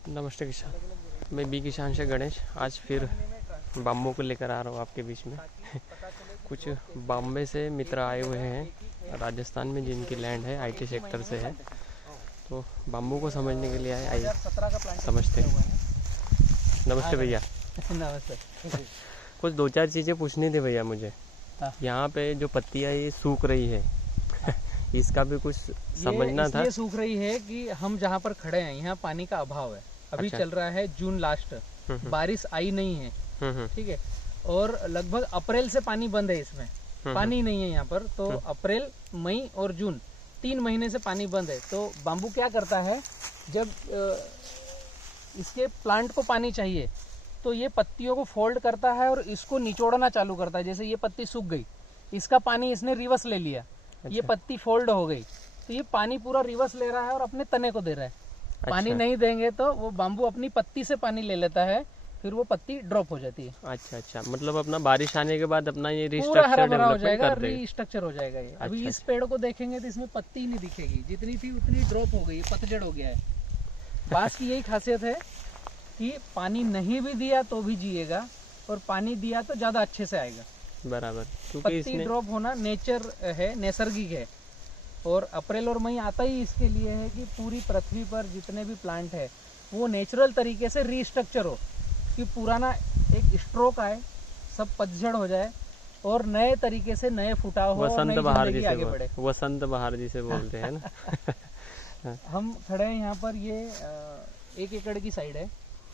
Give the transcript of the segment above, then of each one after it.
नमस्ते किसान, मैं बी किसान से गणेश। आज फिर बाम्बू को लेकर आ रहा हूँ आपके बीच में। कुछ बॉम्बे से मित्र आए हुए हैं राजस्थान में, जिनकी लैंड है आईटी सेक्टर से है, तो बाम्बू को समझने के लिए आइए समझते हैं। नमस्ते भैया। नमस्ते। कुछ 2-4 चीज़ें पूछनी थी भैया मुझे। यहाँ पे जो पत्तियाँ ये सूख रही है इसका भी कुछ समझना था। ये सूख रही है कि हम जहाँ पर खड़े हैं यहाँ पानी का अभाव है। अभी अच्छा। चल रहा है जून लास्ट, बारिश आई नहीं है, ठीक है। और लगभग अप्रैल से पानी बंद है इसमें, पानी नहीं है यहाँ पर। तो अप्रैल, मई और जून 3 महीने से पानी बंद है। तो बाम्बू क्या करता है, जब इसके प्लांट को पानी चाहिए तो ये पत्तियों को फोल्ड करता है और इसको निचोड़ना चालू करता है। जैसे ये पत्ती सूख गई, इसका पानी इसने रिवर्स ले लिया। अच्छा। ये पत्ती फोल्ड हो गई तो ये पानी पूरा रिवर्स ले रहा है और अपने तने को दे रहा है। अच्छा। पानी नहीं देंगे तो वो बाम्बू अपनी पत्ती से पानी ले लेता है, फिर वो पत्ती ड्रॉप हो जाती है। अच्छा, मतलब अपना बारिश आने के बाद अपना ये पूरा हरा भरा हो जाएगा, रीस्ट्रक्चर हो जाएगा ये। अभी इस पेड़ को देखेंगे तो इसमें पत्ती ही नहीं दिखेगी, जितनी थी उतनी ड्रॉप हो गई, पतझड़ हो गया है। बांस की यही खासियत है कि पानी नहीं भी दिया तो भी जिएगा, और पानी दिया तो ज्यादा अच्छे से आएगा। बराबर, पत्ती ड्रॉप होना नेचर है, नैसर्गिक है। और अप्रैल और मई आता ही इसके लिए है कि पूरी पृथ्वी पर जितने भी प्लांट है वो नेचुरल तरीके से रीस्ट्रक्चर हो, कि पुराना एक स्ट्रोक आए, सब पतझड़ हो जाए और नए तरीके से नए फुटाव हो, वसंत बहार जिसे आगे बढ़े। वसंत बहार जिसे बोलते हैं ना। हम खड़े हैं यहाँ पर, ये 1 एकड़ की साइड है,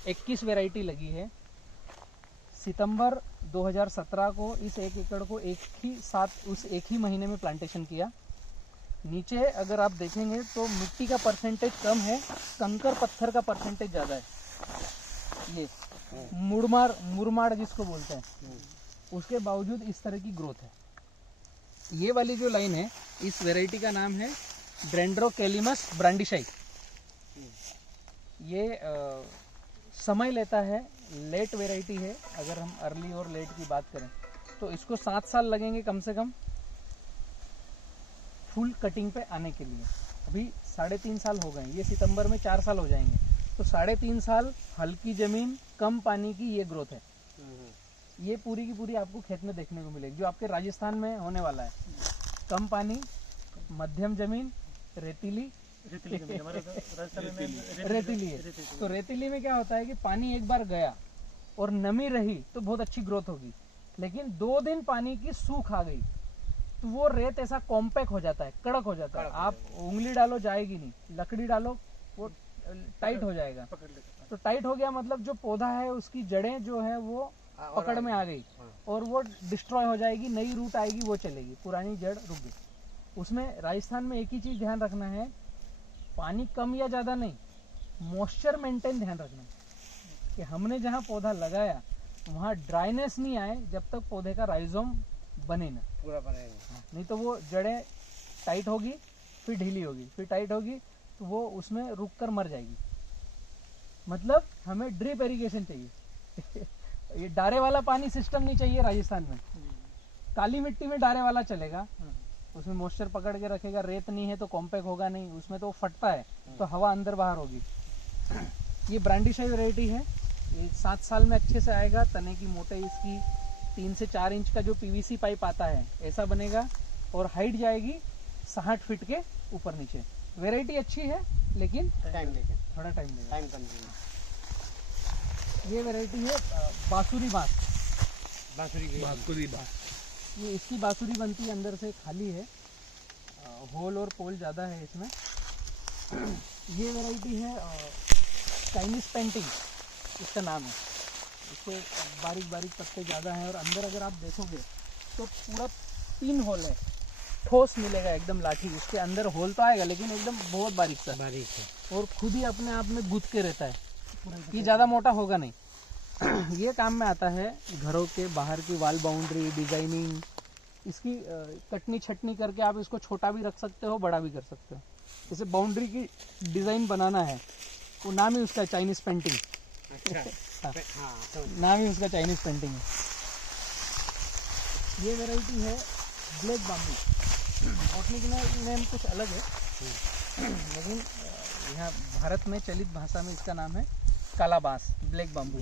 21 वैरायटी लगी है। सितंबर 2017 को इस 1 एकड़ को एक ही महीने में प्लांटेशन किया। नीचे अगर आप देखेंगे तो मिट्टी का परसेंटेज कम है, कंकर पत्थर का परसेंटेज ज्यादा है। ये मुरमाड़ जिसको बोलते हैं, उसके बावजूद इस तरह की ग्रोथ है। ये वाली जो लाइन है, इस वैरायटी का नाम है डेंड्रोकेलिमस ब्रांडिशाई। ये समय लेता है, लेट वैरायटी है। अगर हम अर्ली और लेट की बात करें तो इसको 7 साल लगेंगे कम से कम फुल कटिंग पे आने के लिए। अभी 3.5 साल हो गए, ये सितंबर में 4 साल हो जाएंगे। तो 3.5 साल हल्की जमीन, कम पानी की ये ग्रोथ है। ये पूरी की पूरी आपको खेत में देखने को मिलेगी, जो आपके राजस्थान में होने वाला है। कम पानी, मध्यम जमीन, रेतीली है। तो रेतीली में क्या होता है कि पानी एक बार गया और नमी रही तो बहुत अच्छी ग्रोथ होगी, लेकिन 2 दिन पानी की सूख आ गई तो वो रेत ऐसा कॉम्पैक्ट हो जाता है, कड़क हो जाता है। आप उंगली डालो जाएगी नहीं, लकड़ी डालो वो टाइट हो जाएगा। तो टाइट हो गया मतलब जो पौधा है उसकी जड़ें जो है वो पकड़ में आ गई और वो डिस्ट्रॉय हो जाएगी, नई रूट आएगी, वो चलेगी, पुरानी जड़ रुक गई। उसमें राजस्थान में एक ही चीज ध्यान रखना है, पानी कम या ज्यादा नहीं, मॉइस्चर मेंटेन ध्यान रखना है कि हमने जहाँ पौधा लगाया वहाँ ड्राइनेस नहीं आए जब तक पौधे का राइजोम बने ना, पूरा बने नहीं तो वो जड़ें टाइट होगी, फिर ढीली होगी, फिर टाइट होगी, तो वो उसमें रुक कर मर जाएगी। मतलब हमें ड्रिप इरिगेशन चाहिए। ये डारे वाला पानी सिस्टम नहीं चाहिए राजस्थान में। काली मिट्टी में डारे वाला चलेगा, उसमें मॉइस्चर पकड़ के रखेगा। रेत नहीं है तो कॉम्पैक्ट होगा नहीं, उसमें तो फटता है तो हवा अंदर बाहर होगी। ये ब्रांडिशाई वैरायटी है, ये 7 साल में अच्छे से आएगा। तने की मोटाई इसकी 3 से 4 इंच का जो पीवीसी पाइप आता है ऐसा बनेगा, और हाइट जाएगी 60 फीट के ऊपर नीचे। वैरायटी अच्छी है लेकिन थोड़ा टाइम लगेगा। ये वैरायटी है बांसुरी बांस। ये इसकी बांसुरी बनती है, अंदर से खाली है, होल और पोल ज़्यादा है इसमें। ये वैरायटी है चाइनीज पेंटिंग, इसका नाम है। इसके बारीक बारीक पत्ते ज़्यादा हैं, और अंदर अगर आप देखोगे तो पूरा 3 होल है, ठोस मिलेगा एकदम लाठी। इसके अंदर होल तो आएगा लेकिन एकदम बहुत बारीक सा, और खुद ही अपने आप में गुथ के रहता है, ये ज़्यादा मोटा होगा नहीं। ये काम में आता है घरों के बाहर की वॉल बाउंड्री डिजाइनिंग। इसकी कटनी छटनी करके आप इसको छोटा भी रख सकते हो, बड़ा भी कर सकते हो। जैसे बाउंड्री की डिजाइन बनाना है, वो नाम ही उसका चाइनीज पेंटिंग। अच्छा। हाँ, नाम ही उसका चाइनीज पेंटिंग है। ये वैरायटी है ब्लैक बाम्बू, बॉटनिक नेम कुछ अलग है, लेकिन यहाँ भारत में चलित भाषा में इसका नाम है काला बांस, ब्लैक बाम्बू।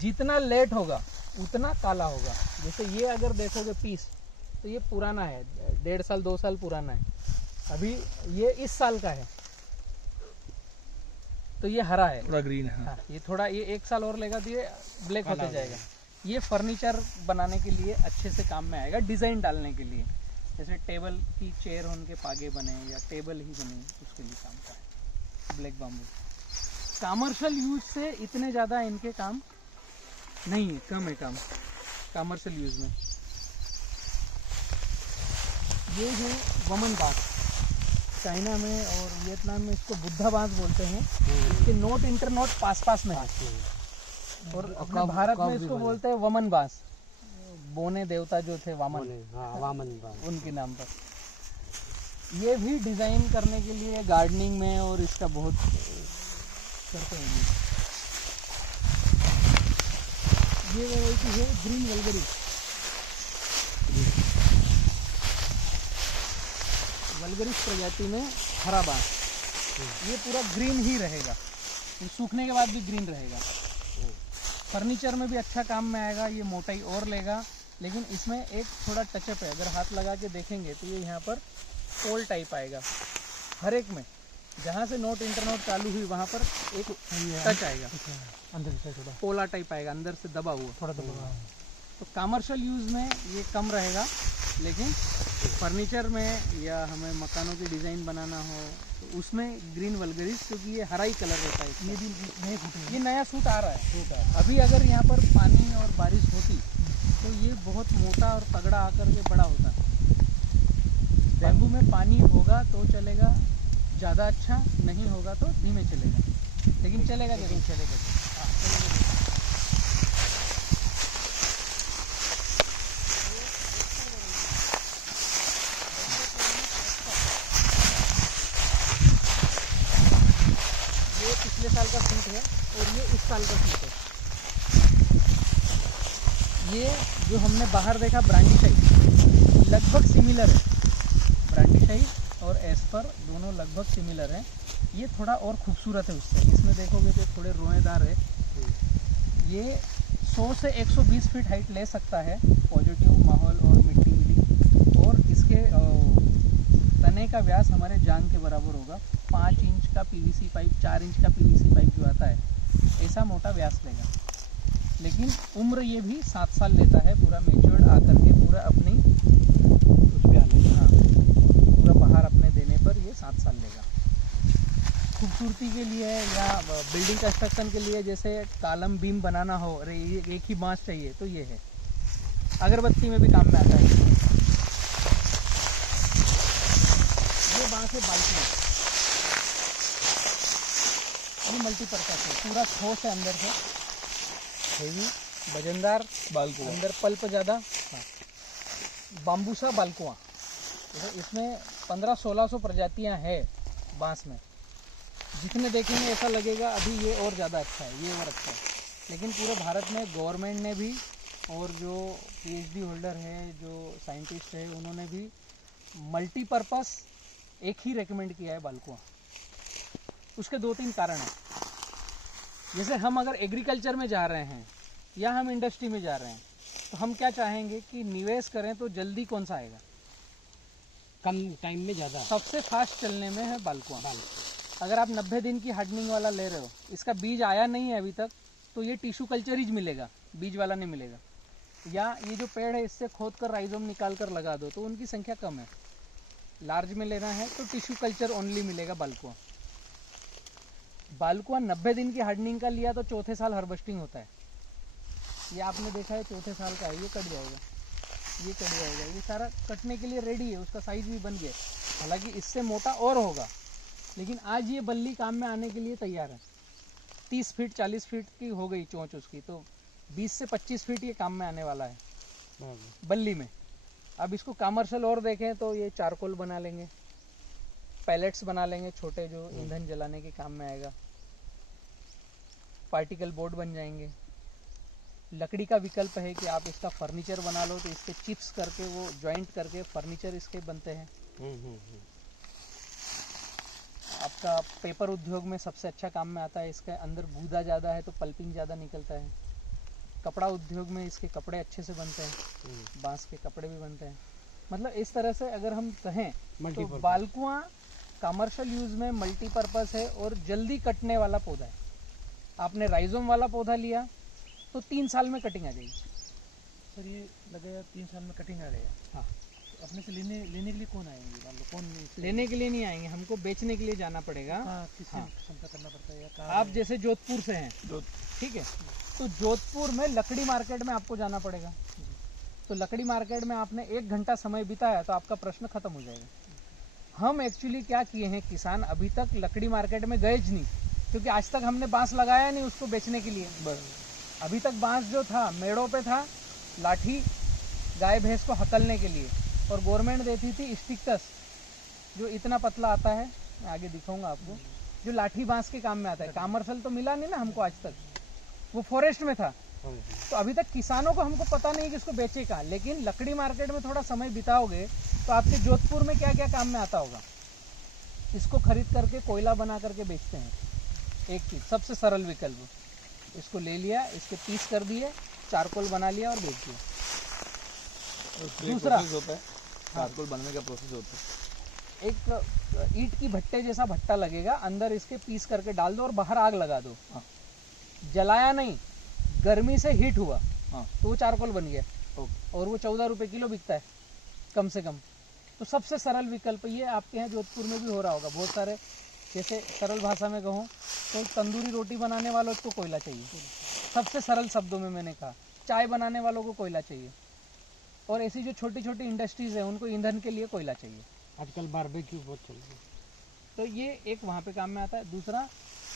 जितना लेट होगा उतना काला होगा। जैसे ये अगर देखोगे पीस तो ये पुराना है, 1.5 साल 2 साल पुराना है, अभी ये इस साल का है तो ये हरा है, पूरा ग्रीन है। हाँ, ये थोड़ा ये 1 साल और लेगा तो ये ब्लैक होते जाएगा। ये फर्नीचर बनाने के लिए अच्छे से काम में आएगा, डिज़ाइन डालने के लिए, जैसे टेबल की चेयर उनके पागे बने या टेबल ही बने, उसके लिए काम का है ब्लैक बाम्बू। कमर्शियल यूज से इतने ज़्यादा इनके काम नहीं है, कम है काम कमर्शियल यूज में। ये है वमन बांस, चाइना में और वियतनाम में इसको बुद्धा बांस बोलते हैं। इसके नोट इंटरनोट पास में है, और अपने भारत में इसको बोलते हैं वमन बांस। बोने देवता जो थे वामन, वामन उनके नाम पर। ये भी डिजाइन करने के लिए गार्डनिंग में और इसका बहुत करते हैं। ये वैरायटी है ग्रीन वल्गरिस। वल्गरिस प्रजाति में हरा बांस, ये पूरा ग्रीन ही रहेगा, ये सूखने के बाद भी ग्रीन रहेगा। फर्नीचर में भी अच्छा काम में आएगा, ये मोटाई और लेगा, लेकिन इसमें एक थोड़ा टचअप है। अगर हाथ लगा के देखेंगे तो ये यहाँ पर पोल टाइप आएगा, हर एक में जहाँ से नोट इंटरनोट चालू हुई वहाँ पर एक टच आएगा, अंदर से थोड़ा पोला टाइप आएगा, अंदर से दबा हुआ थोड़ा दबा। तो कमर्शियल यूज़ में ये कम रहेगा, लेकिन फर्नीचर में या हमें मकानों की डिज़ाइन बनाना हो तो उसमें ग्रीन वल्गरिस, क्योंकि ये हरा ही कलर रहता है। ये भी नए फूट, ये नया सूट आ रहा है। अभी अगर यहाँ पर पानी और बारिश होती तो ये बहुत मोटा और तगड़ा आकर के बड़ा होता। बैम्बू में पानी होगा तो चलेगा ज़्यादा अच्छा, नहीं होगा तो धीमे चलेगा, लेकिन चलेगा जरूर, चलेगा। ये पिछले साल का सूट है और ये इस साल का सूट है। ये जो हमने बाहर देखा ब्रांडीशाही लगभग सिमिलर है, ब्रांडीशाही और एस्पर दोनों लगभग सिमिलर हैं। ये थोड़ा और खूबसूरत है उससे, इसमें देखोगे तो थोड़े रोएदार है। ये 100 से 120 फीट हाइट ले सकता है, पॉजिटिव माहौल और मिट्टी मिली, और इसके तने का व्यास हमारे जांग के बराबर होगा। 5 इंच का पीवीसी पाइप, 4 इंच का पीवीसी पाइप जो आता है, ऐसा मोटा व्यास लेगा। लेकिन उम्र ये भी 7 साल लेता है, पूरा मेच्योर्ड आकर के पूरा अपनी उस पे आने, हाँ, पूरा बाहर अपने देने पर ये 7 साल लेगा। खूबसूरती के लिए या बिल्डिंग कंस्ट्रक्शन के लिए, जैसे कालम बीम बनाना हो, अरे ये एक ही बांस चाहिए तो ये है। अगरबत्ती में भी काम में आता है। ये बांस है बाल्कुआ, ये मल्टीपर्पज है, पूरा ठोस है अंदर से, हेवी वजनदार, बाल्कुआ अंदर पल्प ज़्यादा। हाँ, बाम्बूसा बाल्कुआ, इसमें 1500-1600 प्रजातियां हैं बांस में। जितने देखेंगे ऐसा लगेगा अभी ये और ज़्यादा अच्छा है, ये और अच्छा है। लेकिन पूरे भारत में गवर्नमेंट ने भी, और जो पीएचडी होल्डर है, जो साइंटिस्ट है, उन्होंने भी मल्टीपर्पस एक ही रेकमेंड किया है बाल्कुआ। उसके 2-3 कारण हैं। जैसे हम अगर एग्रीकल्चर में जा रहे हैं या हम इंडस्ट्री में जा रहे हैं तो हम क्या चाहेंगे कि निवेश करें तो जल्दी कौन सा आएगा, कम टाइम में ज़्यादा, सबसे फास्ट चलने में है बाल्कुआ। अगर आप 90 दिन की हार्डनिंग वाला ले रहे हो, इसका बीज आया नहीं है अभी तक, तो ये टिश्यू कल्चर ही मिलेगा, बीज वाला नहीं मिलेगा। या ये जो पेड़ है इससे खोद कर राइजोम निकाल कर लगा दो, तो उनकी संख्या कम है। लार्ज में लेना है तो टिश्यू कल्चर ओनली मिलेगा बाल्कुआ। बाल्कुआ 90 दिन की हार्डनिंग का लिया तो चौथे साल हार्वेस्टिंग होता है। ये आपने देखा है चौथे साल का है, ये कट जाएगा, ये कट जाएगा, ये सारा कटने के लिए रेडी है, उसका साइज भी बन गया। हालांकि इससे मोटा और होगा, लेकिन आज ये बल्ली काम में आने के लिए तैयार है। 30 फीट 40 फीट की हो गई चोंच उसकी, तो 20 से 25 फीट ये काम में आने वाला है बल्ली में। अब इसको कमर्शियल और देखें तो ये चारकोल बना लेंगे, पैलेट्स बना लेंगे छोटे, जो ईंधन जलाने के काम में आएगा। पार्टिकल बोर्ड बन जाएंगे। लकड़ी का विकल्प है कि आप इसका फर्नीचर बना लो, तो इसके चिप्स करके वो जॉइंट करके फर्नीचर इसके बनते हैं। आपका पेपर उद्योग में सबसे अच्छा काम में आता है। इसके अंदर गूदा ज़्यादा है तो पल्पिंग ज़्यादा निकलता है। कपड़ा उद्योग में इसके कपड़े अच्छे से बनते हैं, बांस के कपड़े भी बनते हैं। मतलब इस तरह से अगर हम कहें तो बालकुआं कमर्शियल यूज़ में मल्टीपर्पज़ है और जल्दी कटने वाला पौधा है। आपने राइजोम वाला पौधा लिया तो 3 साल में कटिंग आ जाएगी। सर ये लगेगा 3 साल में कटिंग आ जाएगा। हाँ, तो अपने से लेने के लिए कौन आएंगे? मान लो कौन लेने के लिए नहीं आएंगे, हमको बेचने के लिए जाना पड़ेगा। किसी हाँ। संपर्क करना पड़ता है या कहाँ आप जैसे जोधपुर से हैं, ठीक है, तो जोधपुर में लकड़ी मार्केट में आपको जाना पड़ेगा। तो लकड़ी मार्केट में आपने 1 घंटा समय बिताया तो आपका प्रश्न खत्म हो जाएगा। हम एक्चुअली क्या किए हैं, किसान अभी तक लकड़ी मार्केट में गए नहीं, क्योंकि आज तक हमने बांस लगाया नहीं उसको बेचने के लिए। अभी तक बांस जो था मेड़ों पे था, लाठी गाय भैंस को हकलने के लिए, और गवर्नमेंट देती थी स्टिकस, जो इतना पतला आता है, मैं आगे दिखाऊंगा आपको, जो लाठी बांस के काम में आता है। कमर्शियल तो मिला नहीं ना हमको आज तक, वो फॉरेस्ट में था। तो अभी तक किसानों को हमको पता नहीं कि इसको बेचे कहाँ, लेकिन लकड़ी मार्केट में थोड़ा समय बिताओगे तो आपके जोधपुर में क्या क्या काम में आता होगा। इसको खरीद करके कोयला बना करके बेचते हैं। एक चीज़ सबसे सरल विकल्प, इसको ले लिया, इसके पीस कर दिए, चारकोल बना लिया और बेच दिया। दूसरा होता है चारकोल बनने का प्रोसेस होता है। एक ईंट की भट्टे जैसा भट्टा लगेगा, अंदर इसके पीस करके डाल दो और बाहर आग लगा दो। जलाया नहीं, गर्मी से हीट हुआ, तो वो चारकोल बन गया और वो 14 रुपये किलो बिकता है कम से कम। तो सबसे सरल विकल्प ये आपके यहाँ जोधपुर में भी हो रहा होगा बहुत सारे। जैसे सरल भाषा में कहूँ तो तंदूरी रोटी बनाने वालों को कोयला चाहिए, सबसे सरल शब्दों में मैंने कहा। चाय बनाने वालों को कोयला चाहिए, और ऐसी जो छोटी छोटी इंडस्ट्रीज है उनको ईंधन के लिए कोयला चाहिए। आजकल बारबेक्यू बहुत चल रहा है, तो ये एक वहाँ पे काम में आता है। दूसरा,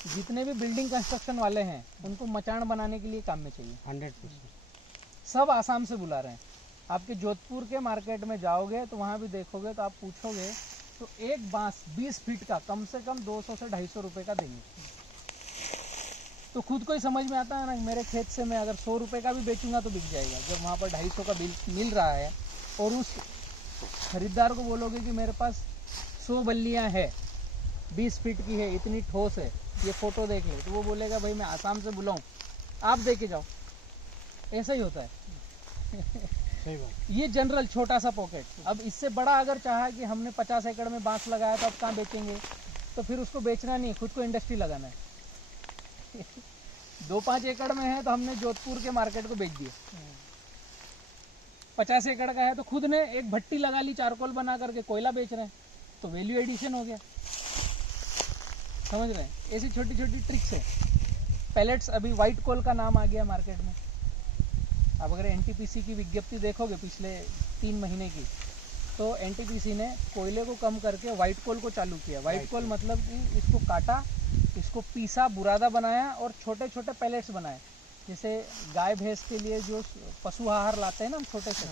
जितने भी बिल्डिंग कंस्ट्रक्शन वाले हैं उनको मचान बनाने के लिए काम में चाहिए। 100%। सब आसाम से बुला रहे हैं। आपके जोधपुर के मार्केट में जाओगे तो वहाँ भी देखोगे तो आप पूछोगे तो एक बांस 20 फीट का कम से कम 200 से 250 रुपये का देंगे। तो खुद को ही समझ में आता है ना, मेरे खेत से मैं अगर 100 रुपये का भी बेचूंगा तो बिक जाएगा। जब वहाँ पर 250 का बिल मिल रहा है और उस खरीदार को बोलोगे कि मेरे पास 100 बल्लियाँ है, 20 फीट की है, इतनी ठोस है, ये फोटो देख ले, तो वो बोलेगा भाई मैं आसाम से बुलाऊं, आप दे के जाओ। ऐसा ही होता है। सही बात। ये जनरल छोटा सा पॉकेट। अब इससे बड़ा अगर चाहा कि हमने 50 एकड़ में बांस लगाया तो अब कहाँ बेचेंगे, तो फिर उसको बेचना नहीं, खुद को इंडस्ट्री लगाना है। 2-5 एकड़ में है तो हमने जोधपुर के मार्केट को बेच दिया। 50 एकड़ का है तो खुद ने एक भट्टी लगा ली, चारकोल बना करके कोयला बेच रहे हैं, तो वैल्यू एडिशन हो गया। समझ रहे हैं? ऐसी छोटी छोटी ट्रिक्स है। पैलेट्स, अभी वाइट कोल का नाम आ गया मार्केट में। अब अगर एनटीपीसी की विज्ञप्ति देखोगे पिछले 3 महीने की, तो एनटीपीसी ने कोयले को कम करके वाइट कोल को चालू किया। वाइट कोल मतलब कि इसको काटा, इसको पीसा, बुरादा बनाया और छोटे छोटे पैलेट्स बनाए। जैसे गाय भैंस के लिए जो पशु आहार लाते हैं ना हम छोटे से,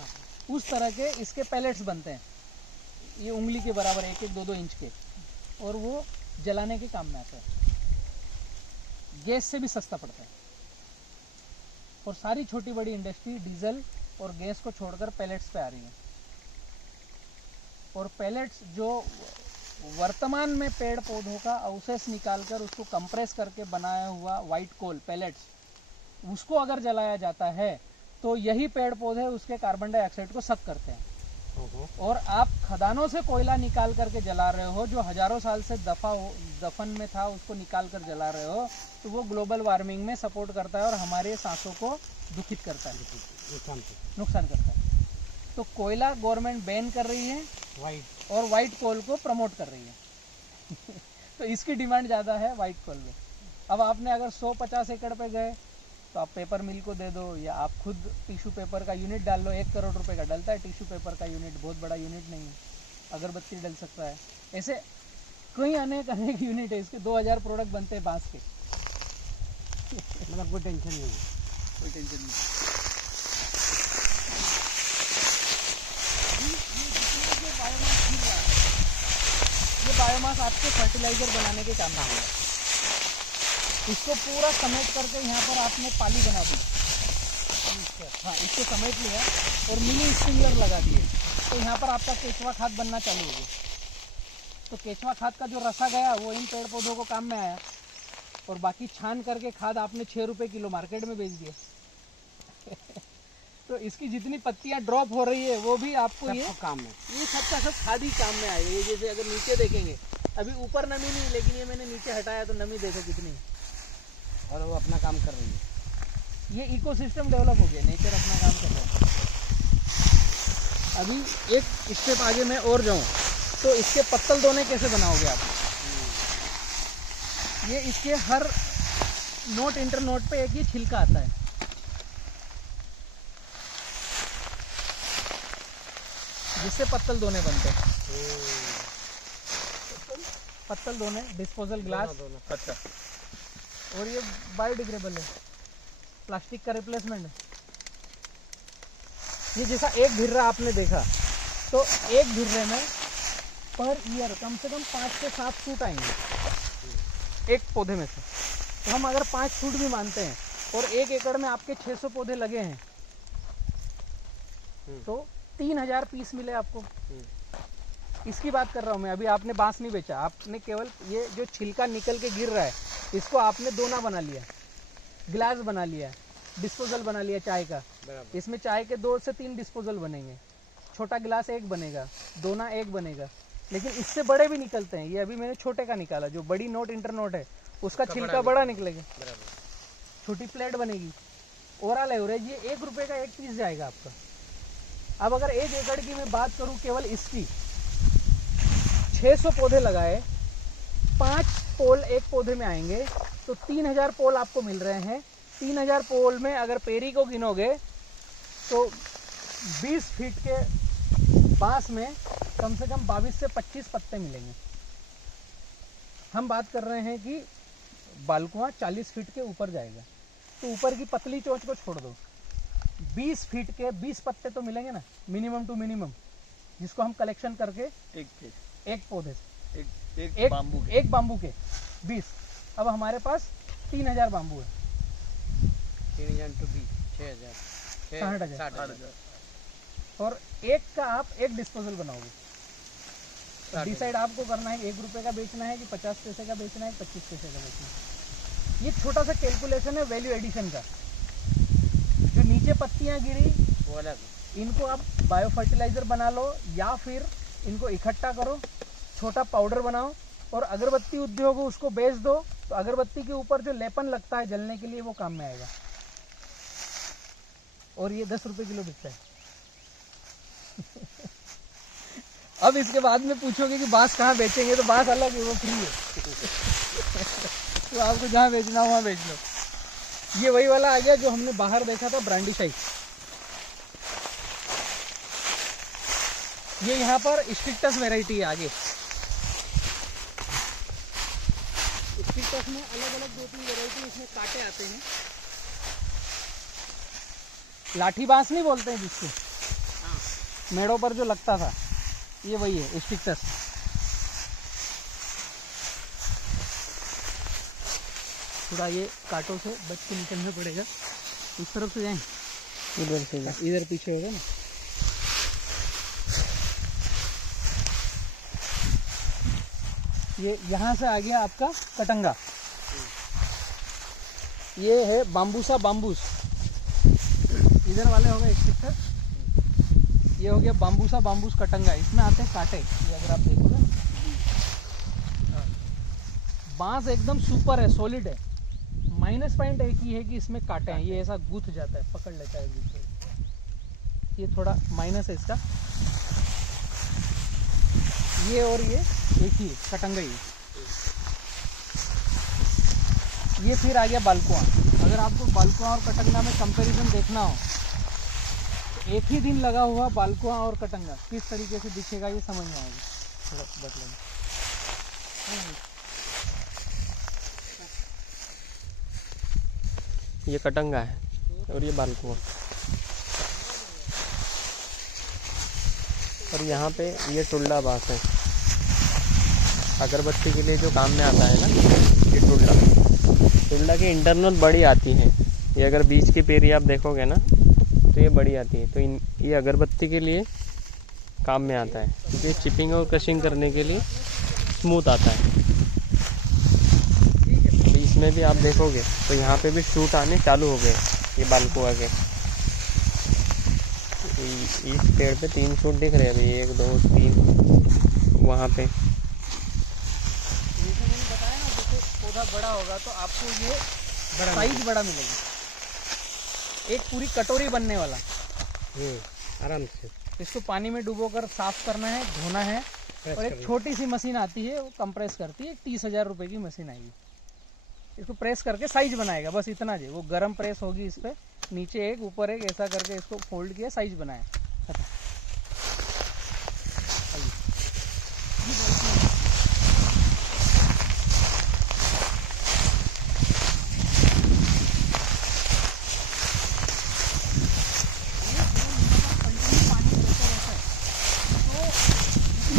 उस तरह के इसके पैलेट्स बनते हैं, ये उंगली के बराबर 1-1, 2-2 इंच के, और वो जलाने के काम में आता है। गैस से भी सस्ता पड़ता है। और सारी छोटी बड़ी इंडस्ट्री डीजल और गैस को छोड़कर पैलेट्स पे आ रही है। और पैलेट्स जो वर्तमान में पेड़ पौधों का अवशेष निकालकर उसको कंप्रेस करके बनाया हुआ वाइट कोल पैलेट्स, उसको अगर जलाया जाता है तो यही पेड़ पौधे उसके कार्बन डाइऑक्साइड को सक करते हैं। और आप खदानों से कोयला निकाल करके जला रहे हो, जो हजारों साल से दफन में था, उसको निकाल कर जला रहे हो, तो वो ग्लोबल वार्मिंग में सपोर्ट करता है और हमारे सांसों को दुखित करता है, नुकसान करता है। तो कोयला गवर्नमेंट बैन कर रही है वाइट, और वाइट कोल को प्रमोट कर रही है। तो इसकी डिमांड ज़्यादा है वाइट कोल में। अब आपने अगर 100-50 एकड़ पे गए तो आप पेपर मिल को दे दो, या आप खुद टिश्यू पेपर का यूनिट डाल लो। 1 करोड़ रुपए का डलता है टिश्यू पेपर का यूनिट, बहुत बड़ा यूनिट नहीं है। अगरबत्ती डल सकता है। ऐसे कई अनेक यूनिट है इसके। 2000 प्रोडक्ट बनते हैं बांस के। मतलब कोई टेंशन नहीं है, कोई टेंशन नहीं। ये बायोमास आपके फर्टिलाइजर बनाने के काम में आएगा। इसको पूरा समेट करके यहाँ पर आपने पाली बना दी। हाँ, इसको समेट लिया और मिनी स्प्रिंकलर लगा दिए, तो यहाँ पर आपका केचुआ खाद बनना चालू हो गया। तो केचुआ खाद का जो रसा गया वो इन पेड़ पौधों को काम में आया, और बाकी छान करके खाद आपने 6 रुपए किलो मार्केट में बेच दिया। तो इसकी जितनी पत्तियां ड्रॉप हो रही है वो भी आपको ये काम में, ये सब का सब खाद ही काम में आएगा। ये जैसे अगर नीचे देखेंगे, अभी ऊपर नमी नहीं, लेकिन ये मैंने नीचे हटाया तो नमी देखो कितनी है, और वो अपना काम कर रही है। ये इकोसिस्टम डेवलप हो गया, नेचर अपना काम कर रहा है। अभी एक स्टेप आगे मैं और जाऊं तो इसके पत्तल दोने कैसे बनाओगे आप? ये इसके हर नोट इंटर नोट पे एक ही छिलका आता है, जिससे पत्तल दोने बनते हैं। पत्तल दोने डिस्पोजल ग्लास, अच्छा, और ये बायोडिग्रेडेबल है, प्लास्टिक का रिप्लेसमेंट है। ये जैसा एक भिर्रा आपने देखा, तो एक भिर्रे में पर ईयर कम से कम 5 से 7 सूट आएंगे एक पौधे में से। तो हम अगर 5 सूट भी मानते हैं और 1 एकड़ में आपके 600 पौधे लगे हैं, तो 3000 पीस मिले आपको। इसकी बात कर रहा हूँ मैं। अभी आपने बांस नहीं बेचा, आपने केवल ये जो छिलका निकल के गिर रहा है इसको आपने दोना बना लिया, गिलास बना लिया, डिस्पोजल बना लिया चाय का। इसमें चाय के 2 से 3 डिस्पोजल बनेंगे, छोटा गिलास 1 बनेगा, दोना 1 बनेगा। लेकिन इससे बड़े भी निकलते हैं। ये अभी मैंने छोटे का निकाला, जो बड़ी नोट इंटर नोट है उसका छिलका बड़ा निकलेगा, छोटी प्लेट बनेगी। ओवरऑल एवरेज ये 1 रुपये का 1 पीस जाएगा आपका। अब अगर 1 एकड़ की मैं बात करूं केवल इसकी, 600 पौधे लगाए, 5 पोल एक पौधे में आएंगे, तो 3000 पोल आपको मिल रहे हैं। 3000 पोल में अगर पेरी को गिनोगे तो 20 फीट के बांस में कम से कम 22 से 25 पत्ते मिलेंगे। हम बात कर रहे हैं कि बालकुआं 40 फीट के ऊपर जाएगा, तो ऊपर की पतली चोंच को छोड़ दो, 20 फीट के 20 पत्ते तो मिलेंगे ना, मिनिमम टू मिनिमम, जिसको हम कलेक्शन करके एक पौधे से एक बाम्बू के 20। अब हमारे पास 3000 बाम्बू है, 3000 to 20, 6000, 60,000। और एक का आप एक डिस्पोजल बनाओगे, डिसाइड आपको करना है 1 रुपये का बेचना है कि 50 पैसे का बेचना है, 25 पैसे का बेचना है। ये छोटा सा कैलकुलेशन है वैल्यू एडिशन का। जो नीचे पत्तियां गिरी वो अलग, इनको आप बायो फर्टिलाइजर बना लो, या फिर इनको इकट्ठा करो, छोटा पाउडर बनाओ और अगरबत्ती उद्योग उसको बेच दो, तो अगरबत्ती के ऊपर जो लेपन लगता है जलने के लिए वो काम में आएगा। और ये 10 रुपये किलो बिकता है। अब इसके बाद में पूछोगे कि बांस कहाँ बेचेंगे, तो बांस अलग है, वो फ्री है। तो आपको जहाँ बेचना हो वहाँ बेच लो। ये वही वाला आ गया जो हमने बाहर देखा था, ब्रांडीशाही। ये यहाँ पर स्ट्रिक्टस वैरायटी है आगे। स्ट्रिक्टस में अलग अलग 2-3 वैरायटी, इसमें कांटे आते हैं। लाठी बांस नहीं बोलते हैं जिसको, मेड़ों पर जो लगता था, ये वही है स्ट्रिक्टस। थोड़ा ये कांटों से बच के निकलना पड़ेगा। इस तरफ से जाएं, इधर से इधर पीछे होगा ना। ये यहाँ से आ गया आपका कटंगा। ये है बाम्बूसा बाम्बूस, इधर वाले हो गए स्ट्रिक्टस। ये हो गया बाम्बूसा बाम्बूस कटंगा। इसमें आते हैं कांटे, ये अगर आप देखोगे ना, बांस एकदम सुपर है, सॉलिड है। माइनस पॉइंट एक ही है कि इसमें कांटे हैं, ये ऐसा गुथ जाता है, पकड़ लेता है बीच में। ये थोड़ा माइनस है इसका। ये और ये एक ही कटंगा ही। ये फिर आ गया बालकुआं। अगर आपको बालकुआं और कटंगा में कंपैरिजन देखना हो, तो एक ही दिन लगा हुआ बालकुआं और कटंगा किस तरीके से दिखेगा ये समझ में आएगा। थोड़ा बदलेंगे। ये कटंगा है और ये बालकुआं। और यहाँ पे ये टुल्ला बांस है, अगरबत्ती के लिए जो काम में आता है ना, ये टुल्ला की इंटरनल बड़ी आती है। ये अगर बीच की पेरी आप देखोगे ना तो ये बड़ी आती है, तो ये अगरबत्ती के लिए काम में आता है, क्योंकि चिपिंग और क्रशिंग करने के लिए स्मूथ आता है। ठीक है। तो इसमें भी आप देखोगे तो यहाँ पे भी शूट आने चालू हो गए, ये बालकुआ के। इस पेड़ पे 3 शूट दिख रहे हैं अभी, 1 2 3 वहाँ पे। जैसे मैंने बताया ना, जैसे पौधा बड़ा होगा तो आपको ये साइज बड़ा मिलेगा, एक पूरी कटोरी बनने वाला। आराम से इसको पानी में डुबोकर साफ करना है, धोना है, और एक छोटी सी मशीन आती है वो कंप्रेस करती है, 30,000 रुपए की मशीन आएगी। इसको प्रेस करके साइज बनाएगा, बस इतना जी। वो गरम प्रेस होगी इस पे, नीचे एक ऊपर एक, ऐसा करके इसको फोल्ड किया, साइज बनाया।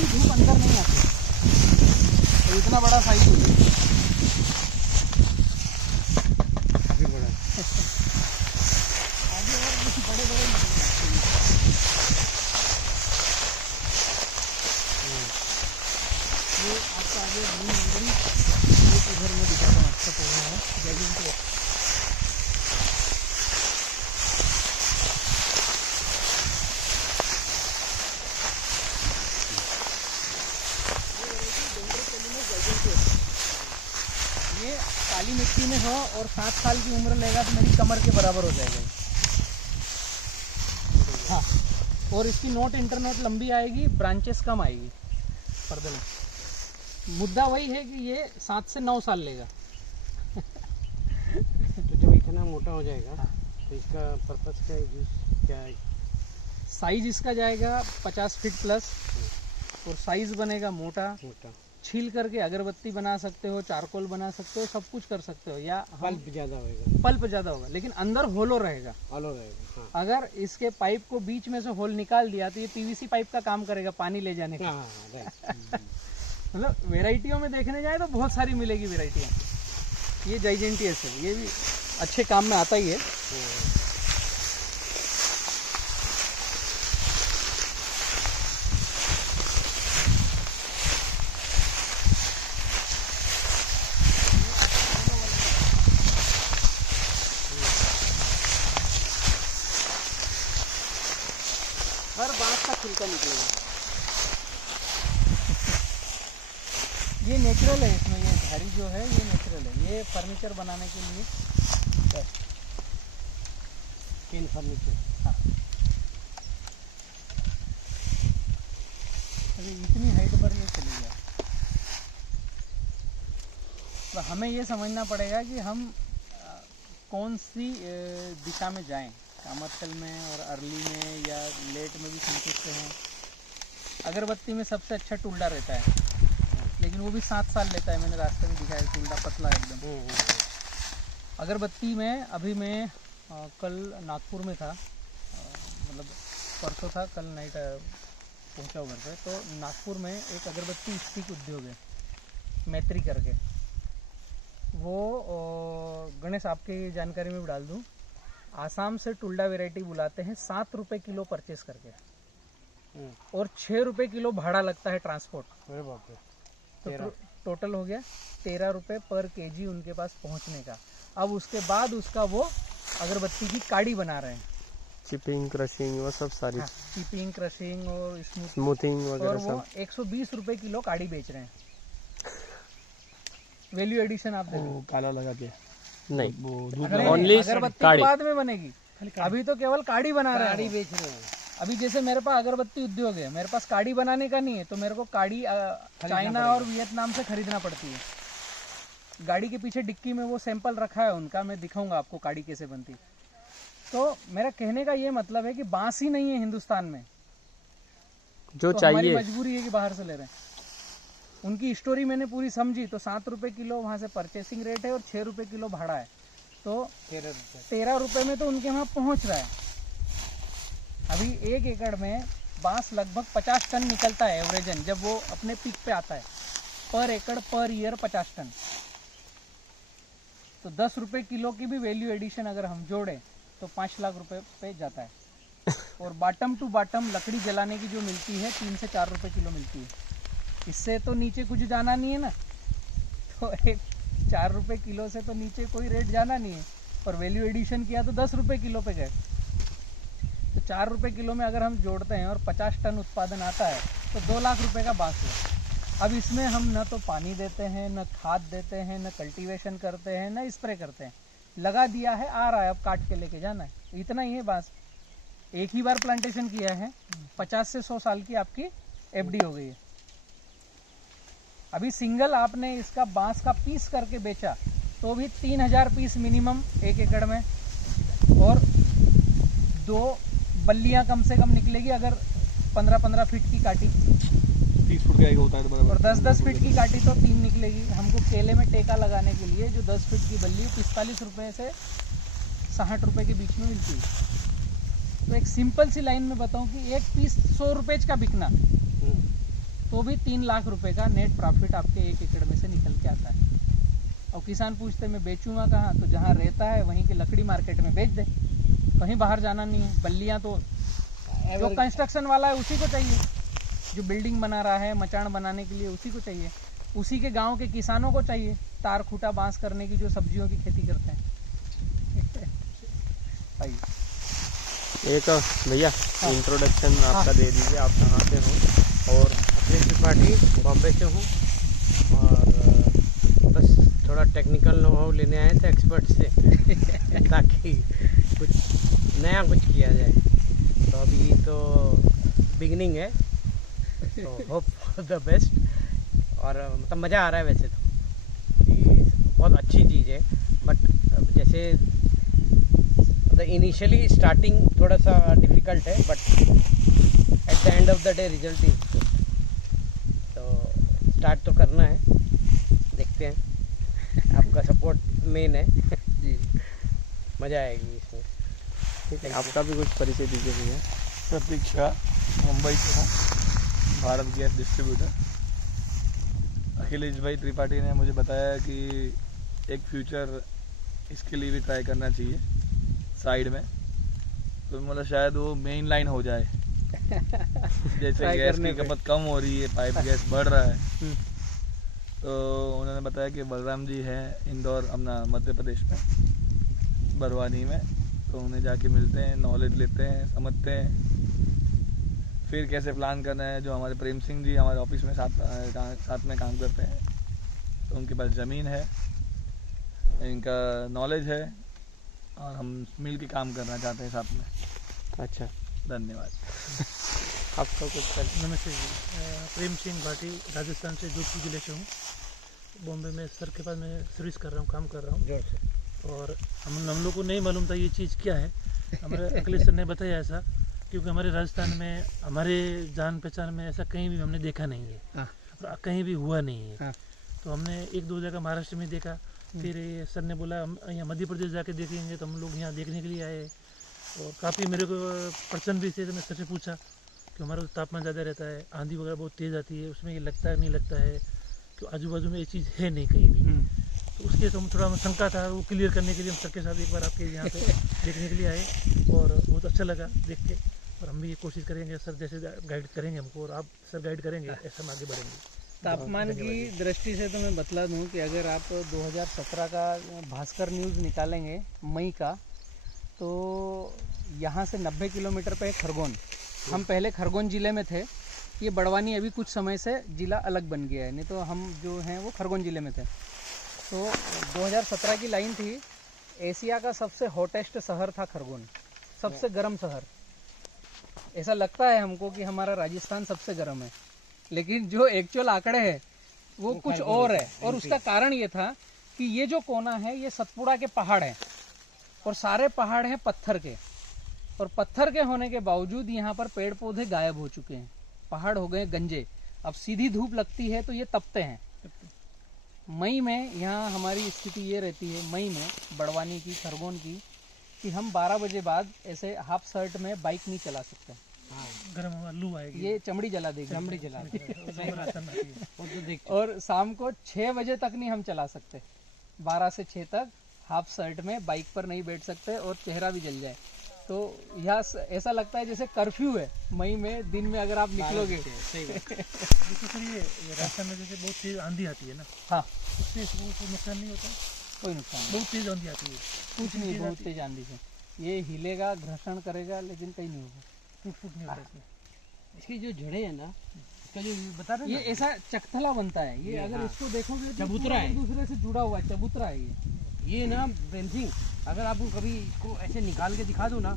धूप अंदर नहीं आती, तो इतना बड़ा साइज है। काफी बड़ा। आगे और कुछ बड़े-बड़े ये आपका आगे ग्रीन नंबरी एक इधर में दिखाता हूँ, अच्छा पौधा है जैगिंग को। ये काली मिट्टी में हो और 7 साल की उम्र लेगा तो मेरी कमर के बराबर हो जाएगा। हाँ, और इसकी नोट इंटरनोट लंबी आएगी, ब्रांचेस कम आएगी पर्दे में। मुद्दा वही है कि ये 7 से 9 साल लेगा। तो जब इतना मोटा हो जाएगा तो इसका पर्पस क्या है? साइज इसका जाएगा 50 फीट प्लस, और साइज बनेगा मोटा। छील करके अगरबत्ती बना सकते हो, चारकोल बना सकते हो, सब कुछ कर सकते हो। या पल्प ज़्यादा होगा, पल्प ज़्यादा होगा, लेकिन अंदर होलो रहेगा। होलो रहेगा। हाँ। अगर इसके पाइप को बीच में से होल निकाल दिया तो ये पीवीसी पाइप का काम करेगा, पानी ले जाने का। हाँ, राइट। मतलब वेराइटियों में देखने जाए तो बहुत सारी मिलेगी वेराइटियाँ। ये जाइजेंटियस है, ये भी अच्छे काम में आता ही है। हर बात का छिलका निकलेगा। ये नेचुरल है, इसमें ये झाड़ी जो है ये नेचुरल है। ये फर्नीचर बनाने के लिए बेस्ट। केन फर्नीचर। हाँ, अभी इतनी हाइट पर ये चली गया। तो हमें ये समझना पड़ेगा कि हम कौन सी दिशा में जाएं, कामतकल में और अर्ली में या लेट में भी संतुष्ट हैं। अगरबत्ती में सबसे अच्छा टुल्डा रहता है, लेकिन वो भी 7 साल लेता है। मैंने रास्ते में दिखाया, टुल्डा पतला एकदम। अगरबत्ती में अभी मैं कल नागपुर में था, मतलब परसों था, कल नाइट पहुंचा घर पे। तो नागपुर में एक अगरबत्ती स्टिक उद्योग है, मैत्री करके। वो गणेश आपके जानकारी में भी डाल दूँ, आसाम से टुल्डा वैरायटी बुलाते हैं, 7 रुपये किलो परचेस करके, और 6 रुपये किलो भाड़ा लगता है ट्रांसपोर्ट। अरे बाप रे। तो टोटल हो गया 13 रुपये पर केजी उनके पास पहुंचने का। अब उसके बाद उसका वो अगरबत्ती की काड़ी बना रहे हैं, चिपिंग क्रशिंग वो सब सारी। हाँ, चिपिंग क्रशिंग और स्मूथिंग वगैरह और वो सब। 120 रुपये किलो काड़ी बेच रहे हैं। वैल्यू एडिशन आप देखो। काला लगा के नहीं, अगर ओनली अगरबत्ती काड़ी। बाद में बनेगी, अभी तो केवल काड़ी बना रहे हैं। काड़ी बेच रहे हैं। अभी जैसे मेरे पास अगरबत्ती उद्योग है, मेरे पास काड़ी बनाने का नहीं है, तो मेरे को काड़ी चाइना और वियतनाम से खरीदना पड़ती है। गाड़ी के पीछे डिक्की में वो सैंपल रखा है उनका, मैं दिखाऊंगा आपको काड़ी कैसे बनती। तो मेरा कहने का ये मतलब है कि बांस ही नहीं है हिंदुस्तान में, जो तो हमारी चाहिए। मजबूरी है कि बाहर से ले रहे हैं। उनकी स्टोरी मैंने पूरी समझी, तो 7 रुपये किलो वहाँ से परचेसिंग रेट है और 6 रुपये किलो भाड़ा है, तो 13 रुपये में तो उनके वहाँ पहुँच रहा है। अभी 1 एकड़ में बांस लगभग 50 टन निकलता है एवरेजन, जब वो अपने पीक पे आता है। पर एकड़ पर ईयर 50 टन। तो 10 रुपये किलो की भी वैल्यू एडिशन अगर हम जोड़ें तो 5 लाख रुपए पे जाता है। और बॉटम टू बॉटम लकड़ी जलाने की जो मिलती है 3 से 4 रुपये किलो मिलती है। इससे तो नीचे कुछ जाना नहीं है ना, तो एक 4 रुपए किलो से तो नीचे कोई रेट जाना नहीं है, और वैल्यू एडिशन किया तो 10 रुपए किलो पे गए। तो 4 रुपए किलो में अगर हम जोड़ते हैं और 50 टन उत्पादन आता है तो 2 लाख रुपए का बांस है। अब इसमें हम न तो पानी देते हैं, न खाद देते हैं, न कल्टीवेशन करते हैं, न स्प्रे करते हैं, लगा दिया है, आ रहा है, अब काट के लेके जाना है, इतना ही है बांस। एक ही बार प्लांटेशन किया है, 50 से 100 साल की आपकी एफडी हो गई है। अभी सिंगल आपने इसका बांस का पीस करके बेचा तो भी 3000 पीस मिनिमम 1 एकड़ में, और 2 बल्लियां कम से कम निकलेगी अगर 15-15 फीट की काटी, 30 फुट का एक होता है तो बराबर, और 10-10 फीट की काटी तो 3 निकलेगी। हमको केले में टेका लगाने के लिए जो 10 फीट की बल्ली 45 रुपए से 60 रुपए के बीच में मिलती है। तो एक सिंपल सी लाइन में बताऊं कि एक पीस 100 रुपए का बिकना तो भी 3 लाख रुपए का नेट प्रॉफिट आपके 1 एकड़ में से निकल के आता है। और किसान पूछते मैं बेचूंगा कहाँ, तो जहाँ रहता है वहीं के लकड़ी मार्केट में बेच दे, कहीं बाहर जाना नहीं है। बल्लियाँ तो जो कंस्ट्रक्शन वाला है उसी को चाहिए, जो बिल्डिंग बना रहा है मचान बनाने के लिए उसी को चाहिए, उसी के गांव के किसानों को चाहिए तार खूटा बांस करने की, जो सब्जियों की खेती करते हैं। एक भैया इंट्रोडक्शन आपका दे दीजिए, आप कहाँ से हो? और अखिलेश त्रिपाठी बॉम्बे से हूँ, और बस थोड़ा टेक्निकल नो-हाउ लेने आए थे एक्सपर्ट से ताकि कुछ नया कुछ किया जाए। तो अभी तो बिगनिंग है, तो होप फॉर द बेस्ट। और मतलब मज़ा आ रहा है वैसे तो, कि बहुत अच्छी चीज़ है, बट जैसे इनिशियली स्टार्टिंग थोड़ा सा डिफ़िकल्ट है, but at the end of the day result is good. तो स्टार्ट तो करना है, देखते हैं, आपका सपोर्ट मेन है जी, मज़ा आएगी इसमें। ठीक है, आपका भी कुछ परिचय दीजिए भैया। प्रतीक शाह, मुंबई से हूँ, भारत गैस डिस्ट्रीब्यूटर। अखिलेश भाई त्रिपाठी ने मुझे बताया कि एक फ्यूचर इसके लिए भी ट्राई करना चाहिए साइड में, तो मतलब शायद वो मेन लाइन हो जाए। जैसे गैस की खपत कम हो रही है, पाइप गैस बढ़ रहा है, तो उन्होंने बताया कि बलराम जी हैं इंदौर, अपना मध्य प्रदेश में बरवानी में, तो उन्हें जाके मिलते हैं, नॉलेज लेते हैं, समझते हैं, फिर कैसे प्लान करना है। जो हमारे प्रेम सिंह जी हमारे ऑफिस में साथ में काम करते हैं, तो उनके पास ज़मीन है, इनका नॉलेज है, और हम मिल के काम करना चाहते हैं साथ में। अच्छा, धन्यवाद। आपका कुछ नमस्ते जी, प्रेम सिंह भाटी, राजस्थान से जोधपुर जिले से हूँ। बॉम्बे में सर के पास मैं सर्विस कर रहा हूँ, काम कर रहा हूँ, और हम लोग को नहीं मालूम था ये चीज़ क्या है। हमारे अखिलेश सर ने बताया ऐसा, क्योंकि हमारे राजस्थान में, हमारे जान पहचान में ऐसा कहीं भी हमने देखा नहीं है, और कहीं भी हुआ नहीं है। तो हमने 1-2 जगह महाराष्ट्र में देखा, फिर सर ने बोला हम यहाँ मध्य प्रदेश जाके देखेंगे, तो हम लोग यहाँ देखने के लिए आए। और काफ़ी मेरे को पर्सन भी थे, तो मैं सर से पूछा कि हमारा तो तापमान ज़्यादा रहता है, आंधी वगैरह बहुत तेज़ आती है, उसमें ये लगता है नहीं लगता है कि आजू बाजू में ये चीज़ है नहीं कहीं भी। तो उसके तो थोड़ा शंका था, वो क्लियर करने के लिए हम सर के साथ एक बार आपके यहाँ पे देखने के लिए आए, और बहुत अच्छा लगा देख के। और हम भी ये कोशिश करेंगे, सर जैसे गाइड करेंगे हमको, और आप सर गाइड करेंगे, ऐसा हम आगे बढ़ेंगे। तापमान की दृष्टि से तो मैं बतला दूं कि अगर आप 2017 का भास्कर न्यूज़ निकालेंगे मई का, तो यहाँ से 90 किलोमीटर पे खरगोन, हम पहले खरगोन ज़िले में थे, ये बड़वानी अभी कुछ समय से ज़िला अलग बन गया है, नहीं तो हम जो हैं वो खरगोन ज़िले में थे। तो 2017 की लाइन थी, एशिया का सबसे हॉटेस्ट शहर था खरगोन, सबसे गर्म शहर। ऐसा लगता है हमको कि हमारा राजस्थान सबसे गर्म है, लेकिन जो एक्चुअल आंकड़े हैं वो कुछ और है। और उसका कारण ये था कि ये जो कोना है ये सतपुड़ा के पहाड़ हैं, और सारे पहाड़ हैं पत्थर के, और पत्थर के होने के बावजूद यहाँ पर पेड़ पौधे गायब हो चुके हैं, पहाड़ हो गए गंजे। अब सीधी धूप लगती है तो ये तपते हैं। मई में यहाँ हमारी स्थिति ये रहती है, मई में बड़वानी की, खरगोन की, कि हम 12 बजे बाद ऐसे हाफ शर्ट में बाइक नहीं चला सकते, गर्म लू आएगी, ये चमड़ी जला देगी, चमड़ी जला देगी। और शाम को 6 बजे तक नहीं हम चला सकते, 12 से 6 तक हाफ शर्ट में बाइक पर नहीं बैठ सकते, और चेहरा भी जल जाए। तो यहाँ ऐसा लगता है जैसे कर्फ्यू है मई में, दिन में अगर आप निकलोगे। सही बात। जैसे सर ये राजस्थान में जैसे बहुत तेज आंधी आती है ना, हाँ, उससे इसको कोई नुकसान नहीं होता? कोई नुकसान नहीं, बहुत तेज आंधी आती है, कुछ नहीं, बहुत तेज आंधी से ये हिलेगा, घर्षण करेगा, लेकिन कहीं नहीं होगा, टूट फूट नहीं होता इसमें। इसकी जो जड़ें है ना, इसका जो बता रहे ये ऐसा चकथला बनता है ये, अगर हाँ। इसको देखोगे तो चबूतरा पूरा है। एक दूसरे से जुड़ा हुआ है, चबूतरा है ये। ये ना ब्रेंसिंग, अगर आपको कभी इसको ऐसे निकाल के दिखा दूं ना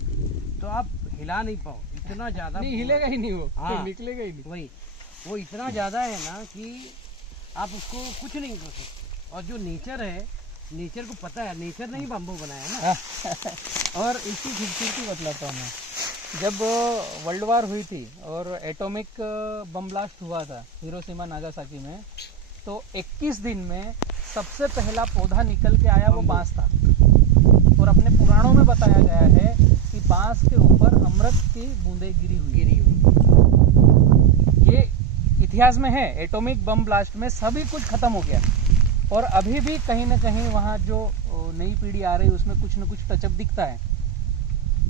तो आप हिला नहीं पाओ, इतना ज्यादा नहीं हिलेगा ही नहीं वो, हाँ। तो निकलेगा ही नहीं। वही, वो इतना ज्यादा है ना कि आप उसको कुछ नहीं कर सकते। और जो नेचर है, नेचर को पता है, नेचर ने ही बाम्बू बनाया है ना। और इसकी खूबसूरती बतलाता हूँ मैं, जब वर्ल्ड वार हुई थी और एटॉमिक बम ब्लास्ट हुआ था हिरोशिमा नागासाकी में, तो 21 दिन में सबसे पहला पौधा निकल के आया वो बांस था। और अपने पुराणों में बताया गया है कि बांस के ऊपर अमृत की बूंदें गिरी हुई। ये इतिहास में है, एटॉमिक बम ब्लास्ट में सभी कुछ खत्म हो गया। और अभी भी कहीं ना कहीं वहाँ जो नई पीढ़ी आ रही है उसमें कुछ न कुछ टचअप दिखता है,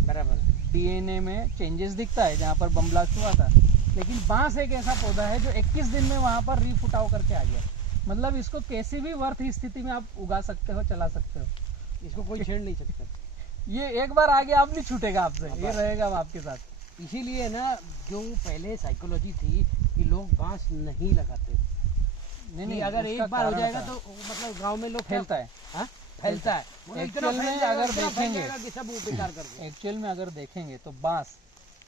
बराबर। डीएनए में चेंजेस दिखता है जहाँ पर बम ब्लास्ट हुआ था। लेकिन बांस एक ऐसा पौधा है जो 21 दिन में वहाँ पर रीफुटाव करके आ गया। मतलब इसको कैसी भी वर्थ स्थिति में आप उगा सकते हो, चला सकते हो, इसको कोई छेड़ नहीं सकता। ये एक बार आ गया अब नहीं छूटेगा आपसे, ये रहेगा अब आपके साथ। इसीलिए ना जो पहले साइकोलॉजी थी कि लोग बांस नहीं लगाते, नहीं अगर उसका एक बार हो कारण जाएगा था। तो मतलब गांव में लोग फैलता है। हाँ? फैलता है। वो इतना एक्चुअल में फैल जाएगा, अगर इतना फैल देखेंगे, जाएगा कि सब वो बेकार कर देंगे। एक्चुअल में अगर देखेंगे तो बांस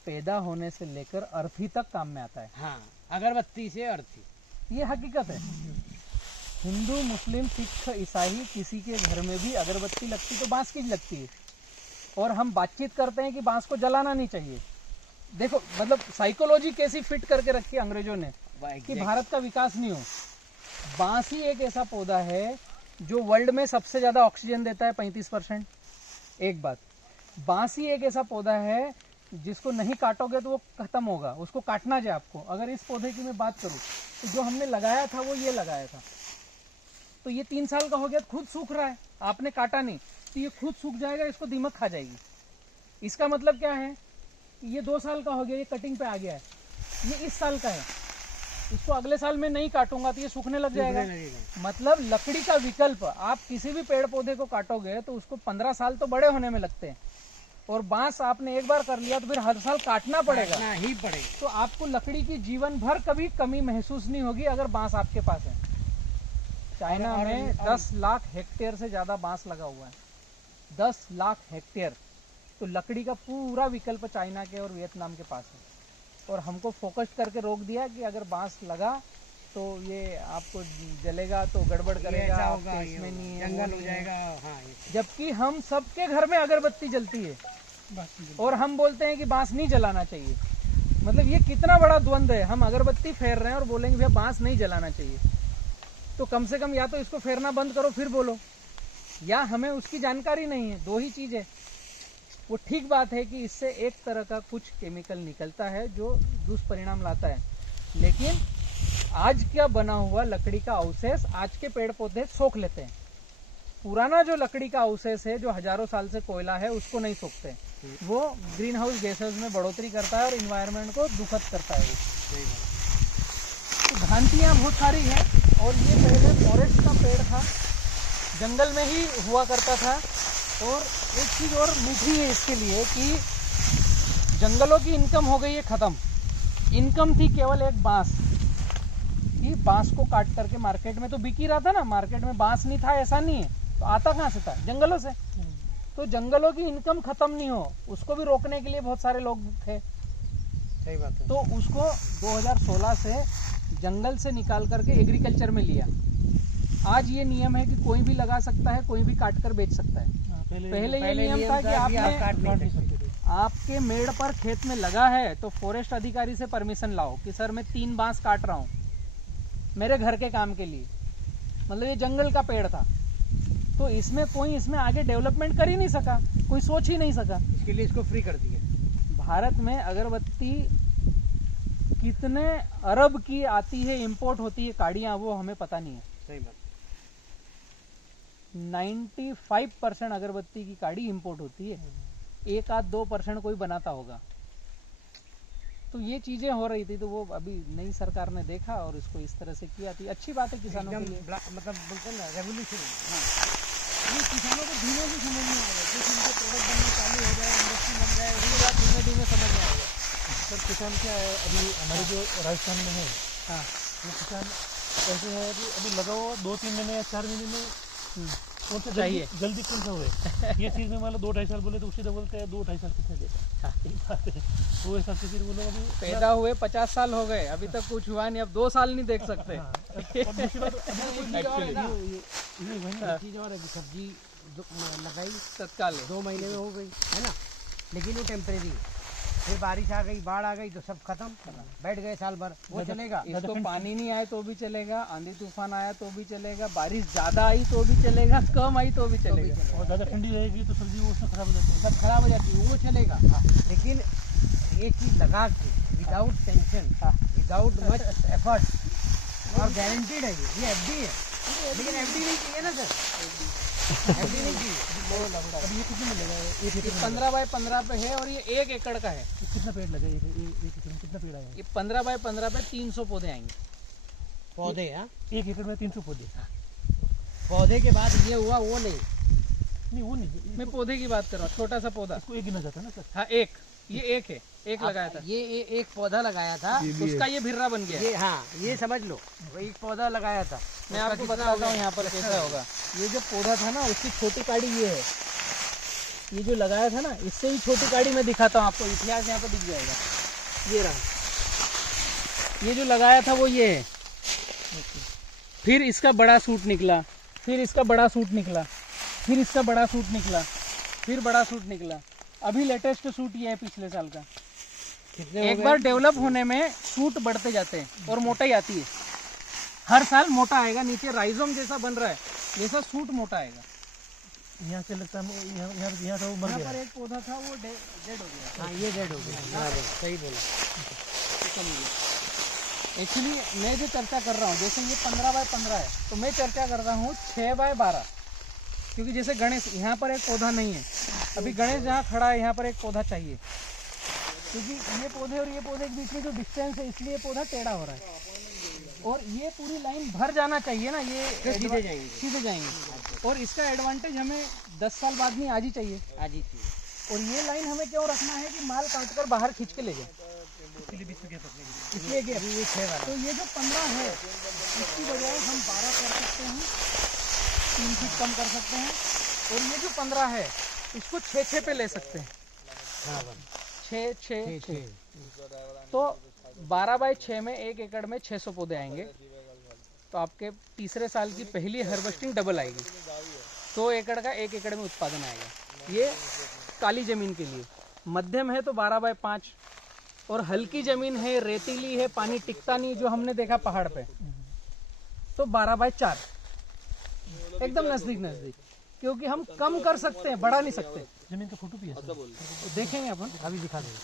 पैदा होने से लेकर अर्थी तक काम में आता है। हाँ, अगरबत्ती से अर्थी। ये हकीकत है। हिंदू, मुस्लिम, सिख, ईसाई किसी के घर में भी अगरबत्ती लगती तो बांस की लगती है। और हम बातचीत करते हैं कि बांस को जलाना नहीं चाहिए। देखो मतलब साइकोलॉजी कैसी फिट करके रखी है अंग्रेजों ने कि भारत का विकास नहीं हो। बांस ही एक ऐसा पौधा है जो वर्ल्ड में सबसे ज्यादा ऑक्सीजन देता है, 35%। एक बात, बांस ही एक ऐसा पौधा है जिसको नहीं काटोगे तो वो खत्म होगा, उसको काटना चाहिए आपको। अगर इस पौधे की मैं बात करूं तो जो हमने लगाया था वो ये लगाया था, तो ये 3 साल का हो गया, खुद सूख रहा है, आपने काटा नहीं तो ये खुद सूख जाएगा, इसको दीमक खा जाएगी। इसका मतलब क्या है, ये 2 साल का हो गया, ये कटिंग पे आ गया है, ये इस साल का है, इसको अगले साल में नहीं काटूंगा तो ये सूखने लग जाएगा। मतलब लकड़ी का विकल्प, आप किसी भी पेड़ पौधे को काटोगे तो उसको 15 साल तो बड़े होने में लगते हैं, और बांस आपने एक बार कर लिया तो फिर हर साल काटना पड़ेगा। काटना ही पड़ेगा। तो आपको लकड़ी की जीवन भर कभी कमी महसूस नहीं होगी अगर बांस आपके पास है। चाइना में 10 लाख हेक्टेयर से ज्यादा बांस लगा हुआ है, 10 लाख हेक्टेयर। तो लकड़ी का पूरा विकल्प चाइना के और वियतनाम के पास है। और हमको फोकस करके रोक दिया कि अगर बांस लगा तो ये आपको जलेगा तो गड़बड़ करेगा, ऐसा आपके होगा, इसमें नहीं है, जंगल वो हो नहीं है। जाएगा। हाँ, जबकि हम सबके घर में अगरबत्ती जलती है और हम बोलते हैं कि बांस नहीं जलाना चाहिए। मतलब ये कितना बड़ा द्वंद्व है, हम अगरबत्ती फेर रहे हैं और बोलेंगे भैया बांस नहीं जलाना चाहिए। तो कम से कम या तो इसको फेरना बंद करो फिर बोलो, या हमें उसकी जानकारी नहीं है, 2 ही चीज है। वो ठीक बात है कि इससे एक तरह का कुछ केमिकल निकलता है जो दुष्परिणाम लाता है, लेकिन आज क्या बना हुआ लकड़ी का अवशेष आज के पेड़ पौधे सोख लेते हैं। पुराना जो लकड़ी का अवशेष है जो हजारों साल से कोयला है उसको नहीं सोखते, वो ग्रीन हाउस गैसेस में बढ़ोतरी करता है और इन्वायरमेंट को दुखद करता है। तो भ्रांतियाँ बहुत सारी हैं। और ये पहले फॉरेस्ट का पेड़ था, जंगल में ही हुआ करता था। और एक चीज और मीठी है इसके लिए कि जंगलों की इनकम हो गई है खत्म। इनकम थी केवल एक बांस की, बांस को काट करके मार्केट में तो बिक ही रहा था ना, मार्केट में बांस नहीं था ऐसा नहीं है, तो आता कहाँ से था, जंगलों से। तो जंगलों की इनकम खत्म नहीं हो उसको भी रोकने के लिए बहुत सारे लोग थे। सही बात है। तो उसको 2016 से जंगल से निकाल करके एग्रीकल्चर में लिया। आज ये नियम है कि कोई भी लगा सकता है, कोई भी काट कर बेच सकता है। पहले ये नियम था कि आप काट आपने नहीं सकते। आपके मेड़ पर खेत में लगा है तो फॉरेस्ट अधिकारी से परमिशन लाओ कि सर मैं 3 बांस काट रहा हूँ मेरे घर के काम के लिए। मतलब ये जंगल का पेड़ था, तो इसमें कोई इसमें आगे डेवलपमेंट कर ही नहीं सका, कोई सोच ही नहीं सका। इसके लिए इसको फ्री कर दिया। भारत में अगरबत्ती कितने अरब की आती है, इंपोर्ट होती है काड़ियां, वो हमें पता नहीं है। सही बात। 95% अगरबत्ती की काड़ी इंपोर्ट होती है। 1-2% कोई बनाता होगा। तो ये चीजें हो रही थी, तो वो अभी नई सरकार ने देखा और इसको इस तरह से किया थी। अच्छी बात है किसानों के लिए, मतलब बोलते हैं ना रेवोल्यूशन। ये किसानों को धीमे से समझ में आएगा, कुछ इनके प्रोडक्ट बनने चालू हो जाए, इंडस्ट्री बन जाए, ये बात धीमे धीमे समझ में आएगा। सर किसान क्या है, अभी हमारे जो राजस्थान में है हाँ, वो किसान ऐसे है कि अभी लगाओ 2-3 महीने या 4 महीने में कौन सा चाहिए। जल्दी कौन सा हुए। ये चीज़ में मान लो 2-2.5 साल बोले तो उसी बोलते हैं 2-2.5 साल कितने देगा। एक बात है, वो हिसाब से फिर वो लोग अभी पैदा हुए 50 साल हो गए, अभी तक कुछ हुआ नहीं, अब 2 साल नहीं देख सकते। हाँ, और दूसरी बात चीज़ और है कि सब्जी जो लगाई तत्काल है। 2 महीने में हो गई है ना, लेकिन वो टेम्परेरी है। फिर बारिश आ गई, बाढ़ आ गई तो सब खत्म, बैठ गए साल भर। वो चलेगा, इसको पानी नहीं आए तो भी चलेगा, आंधी तूफान आया तो भी चलेगा, बारिश ज्यादा आई तो भी चलेगा, कम आई तो भी चलेगा। और ज़्यादा ठंडी रहेगी तो सब्जी वो सब खराब हो जाती है। सब खराब हो जाती है, वो चलेगा। लेकिन ये चीज़ लगा के without tension, without much effort और गारंटीड है, ये एफडी है। लेकिन एफडी नहीं चाहिए ना सर, एफडी नहीं चाहिए। अब ये कितने में लगा है? एक ये एकड़ में 15 बाय 15 पे है और ये 1 एकड़ का है। कितना पेड़ लगा है? एक एकड़ में कितना पेड़ आया है? ये 15 बाय 15 पे 300 पौधे आएंगे। पौधे, हाँ, एक एकड़ में 300 पौधे। पौधे के बाद ये हुआ वो नहीं। नहीं वो नहीं, मैं पौधे की बात कर रहा हूँ, छोटा सा पौधा। इसको एक गिना जाता है ना सर। हाँ, ये एक है, एक लगाया था, ये एक पौधा लगाया था, उसका ये भिर्रा बन गया। ये हाँ, ये समझ लो, वो एक पौधा लगाया था। मैं आपको बताता हूँ यहाँ पर कैसा होगा। ये जो पौधा था ना, उसकी छोटी काड़ी ये है, ये जो लगाया था ना, इससे भी छोटी काड़ी मैं दिखाता हूँ आपको, इतिहास यहाँ पर दिख जाएगा। ये रहा, ये जो लगाया था वो ये है। फिर इसका बड़ा सूट निकला, फिर इसका बड़ा सूट निकला, फिर इसका बड़ा सूट निकला, फिर बड़ा सूट निकला। अभी लेटेस्ट सूट ये है पिछले साल का। एक बार डेवलप होने में सूट बढ़ते जाते हैं और मोटाई आती है, हर साल मोटा आएगा, नीचे राइजोम जैसा बन रहा है, जैसा सूट मोटा आएगा। यहाँ से लगता है यहाँ से वो मर यहाँ गया। पर एक पौधा था वो डेड हो गया, हाँ, ये डेड हो गया, सही बोला। खत्म हो गया। एक्चुअली मैं जो चर्चा कर रहा हूँ, जैसे ये 15 बाय 15 है, तो मैं चर्चा कर रहा हूँ 6 बाय 12, क्योंकि जैसे गणेश, यहाँ पर एक पौधा नहीं है, अभी गणेश जहाँ खड़ा है यहाँ पर एक पौधा चाहिए, क्योंकि ये पौधे और ये पौधे के बीच में जो डिस्टेंस है, इसलिए पौधा टेढ़ा हो रहा है। और ये पूरी लाइन भर जाना चाहिए ना, ये सीधे जाएंगे। सीधे जाएंगे। और इसका एडवांटेज हमें 10 साल बाद नहीं, आज ही चाहिए। आज ही थी। और ये लाइन हमें क्यों रखना है कि माल काट कर बाहर खींच के ले जाए, इसलिए बीच में गैप रखने के लिए। इसलिए गैप। ये 6 वाला। तो ये जो 15 है, इसकी बजाय हम 12 कर सकते हैं, 3 फीट कम कर सकते हैं। और ये जो 15 है, इसको 6-6 पे ले सकते हैं, हाँ, 6-6-6। तो 12 बाय 6 में 1 एकड़ में 600 पौधे आएंगे। तो आपके तीसरे साल की पहली हार्वेस्टिंग डबल आएगी, 100 एकड़ का 1 एकड़ में उत्पादन आएगा। ये काली जमीन के लिए। मध्यम है तो 12 बाय 5, और हल्की जमीन है, रेतीली है, पानी टिकता नहीं, जो हमने देखा पहाड़ पे, तो 12 बाय 4, एकदम नजदीक नजदीक, क्योंकि हम कम कर सकते हैं, बढ़ा नहीं सकते। जमीन का फोटो भी है सर। तो देखेंगे अपन, अभी दिखा देंगे।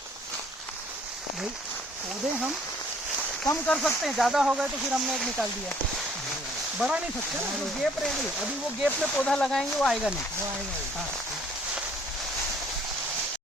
भाई पौधे हम कम कर सकते हैं, ज्यादा हो गए तो फिर हमने एक निकाल दिया, बढ़ा नहीं सकते ना, जो गैप रहेगी। अभी वो गैप में पौधा लगाएंगे वो आएगा नहीं, वो आएगा। हाँ,